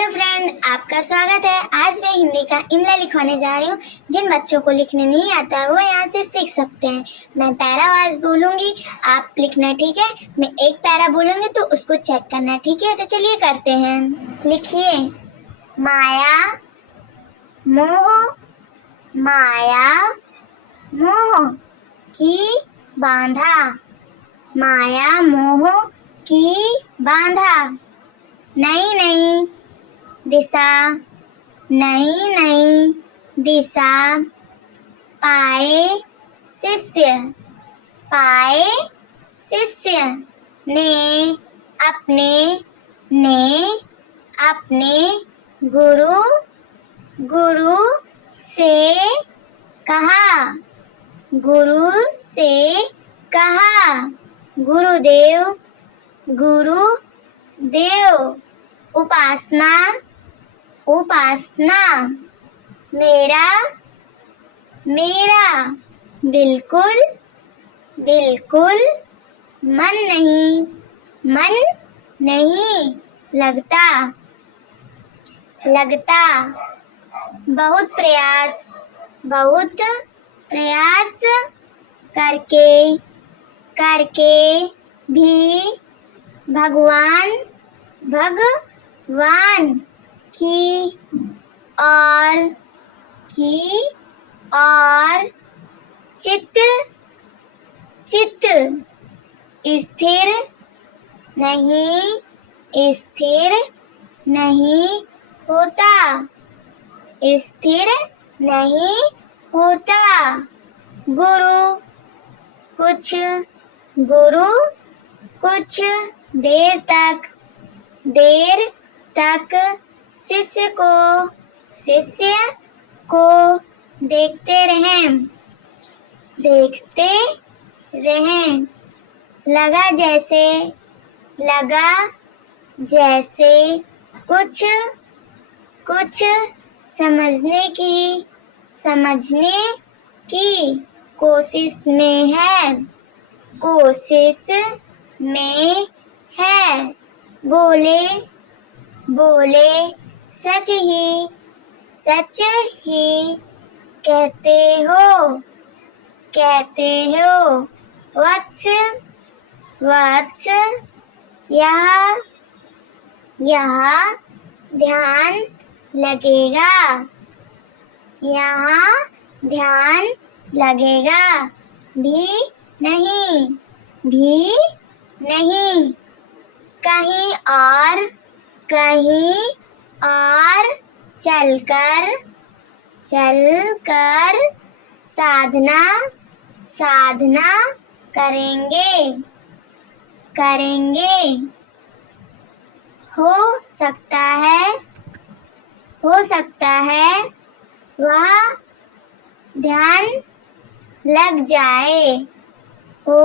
Hello friend, आपका स्वागत है। आज मैं हिंदी का इमला लिखवाने जा रही हूँ। जिन बच्चों को लिखने नहीं आता वो यहाँ से सीख सकते हैं। मैं पैरा वाइज बोलूंगी, आप लिखना, ठीक है। मैं एक पैरा बोलूंगी तो उसको चेक करना, ठीक है। तो चलिए करते हैं। लिखिए, माया मोह, माया मोह की बांधा, माया मोह की बांधा। नई नई दिशा, नई नई दिशा पाए शिष्य, पाए शिष्य ने अपने गुरु गुरु से कहा, गुरु से कहा। गुरुदेव गुरुदेव। उपासना उपासना। मेरा मेरा। बिल्कुल बिल्कुल। मन नहीं लगता लगता। बहुत प्रयास करके भी भगवान की और चित्त स्थिर नहीं होता, स्थिर नहीं होता। गुरु कुछ देर तक शिष्य को देखते रहें। लगा जैसे कुछ समझने की कोशिश में है। बोले सच ही कहते हो। वत्स यहाँ ध्यान लगेगा। भी नहीं। कहीं और चलकर साधना करेंगे। हो सकता है वह ध्यान लग जाए। हो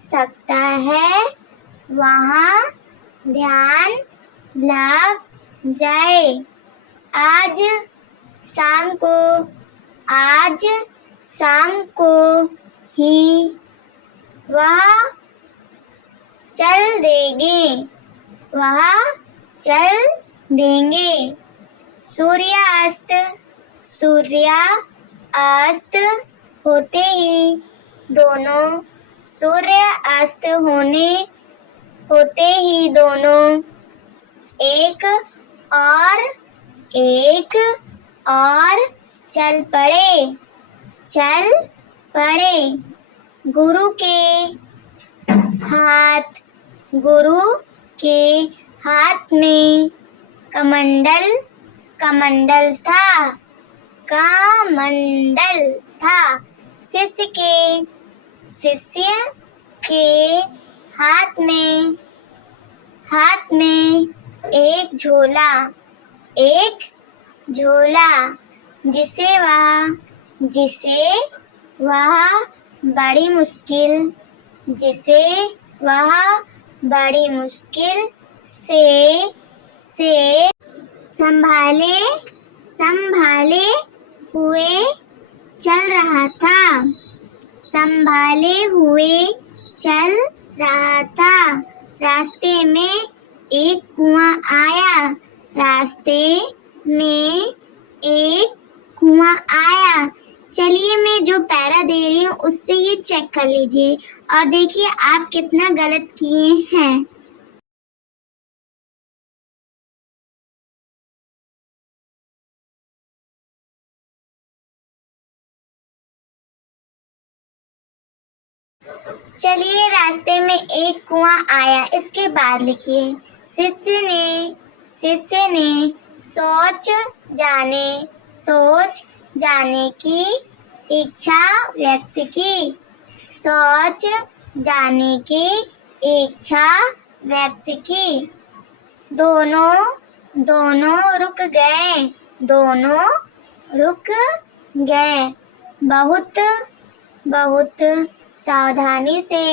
सकता है वहाँ ध्यान लग जाए। आज शाम को ही वह चल देंगे। सूर्यास्त होते ही दोनों एक और चल पड़े। गुरु के हाथ में कमंडल था। शिष्य के हाथ में एक झोला, जिसे वह बड़ी मुश्किल से संभाले हुए चल रहा था। रास्ते में एक कुआं आया। रास्ते में एक कुआं आया। चलिए मैं जो पैरा दे रही हूँ उससे ये चेक कर लीजिए और देखिए आप कितना गलत किए हैं। चलिए रास्ते में एक कुआं आया, इसके बाद लिखिए शिष्य ने सोच जाने की इच्छा व्यक्त की। सोच जाने की इच्छा व्यक्त की। दोनों रुक गए। दोनों रुक गए। बहुत सावधानी से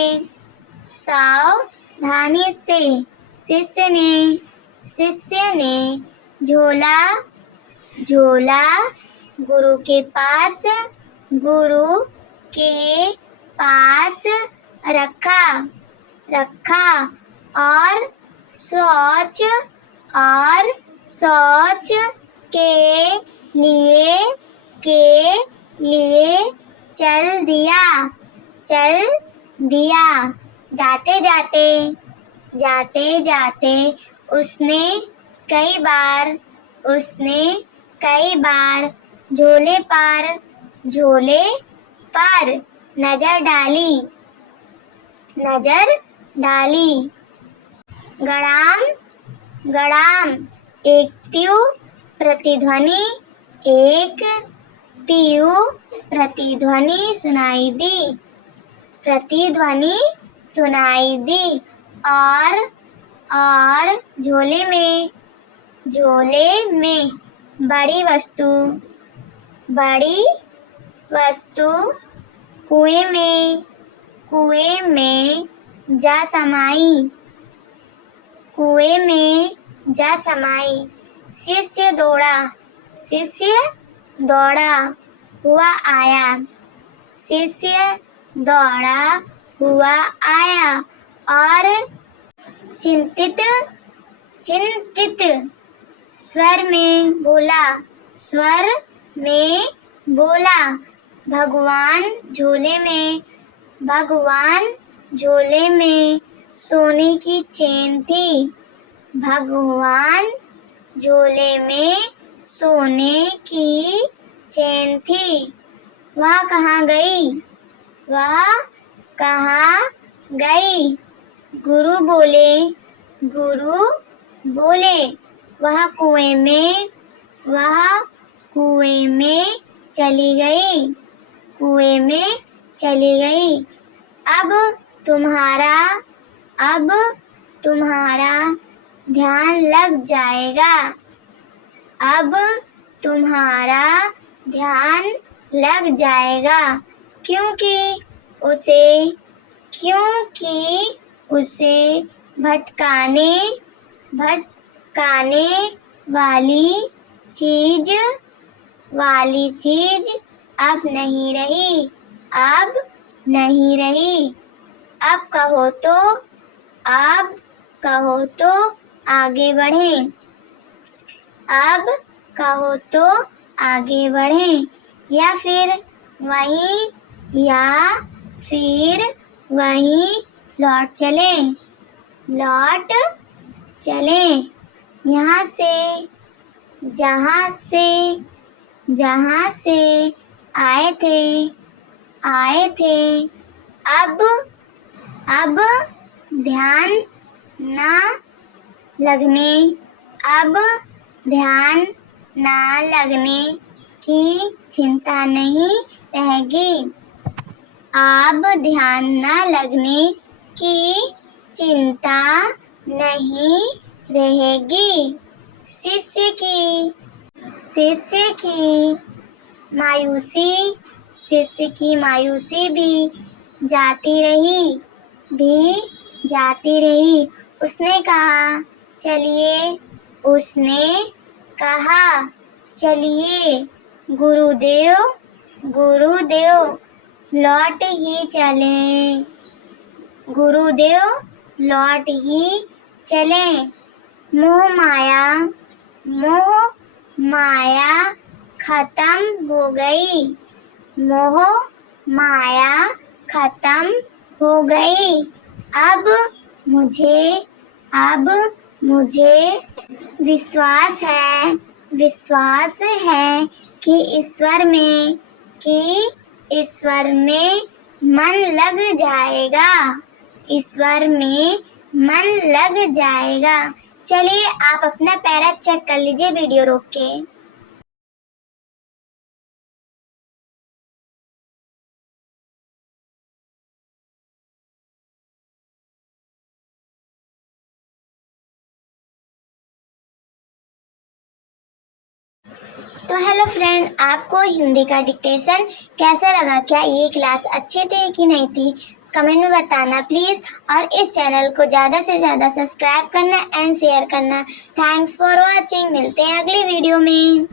शिष्य ने झोला गुरु के पास रखा और सोच के लिए चल दिया। जाते जाते उसने कई बार झोले पर नजर डाली। गड़ाम एक तीव्र प्रतिध्वनि सुनाई दी और झोले में बड़ी वस्तु कुएं में जा समाई। शिष्य दौड़ा हुआ आया और चिंतित स्वर में बोला भगवान झोले में सोने की चेन थी। भगवान झोले में सोने की चेन थी। वह कहाँ गई? गुरु बोले वह कुएं में चली गई। अब तुम्हारा ध्यान लग जाएगा। क्योंकि उसे भटकाने वाली चीज अब नहीं रही। अब कहो तो आगे बढ़ें या फिर वहीं लौट चलें। यहाँ से जहाँ से आए थे। अब ध्यान ना लगने की चिंता नहीं रहेगी। अब ध्यान न लगने की चिंता नहीं रहेगी। शिष्य की मायूसी भी जाती रही। उसने कहा चलिए गुरुदेव लौट ही चलें। मोह मोह माया खत्म हो गई। मोह माया खत्म हो गई। अब मुझे विश्वास है कि ईश्वर में मन लग जाएगा। ईश्वर में मन लग जाएगा। चलिए आप अपना पैरा चेक कर लीजिए वीडियो रोक के। तो हेलो फ्रेंड, आपको हिंदी का डिक्टेशन कैसा लगा? क्या ये क्लास अच्छी थी कि नहीं थी? कमेंट में बताना प्लीज़, और इस चैनल को ज़्यादा से ज़्यादा सब्सक्राइब करना एंड शेयर करना। Thanks for watching. मिलते हैं अगली वीडियो में।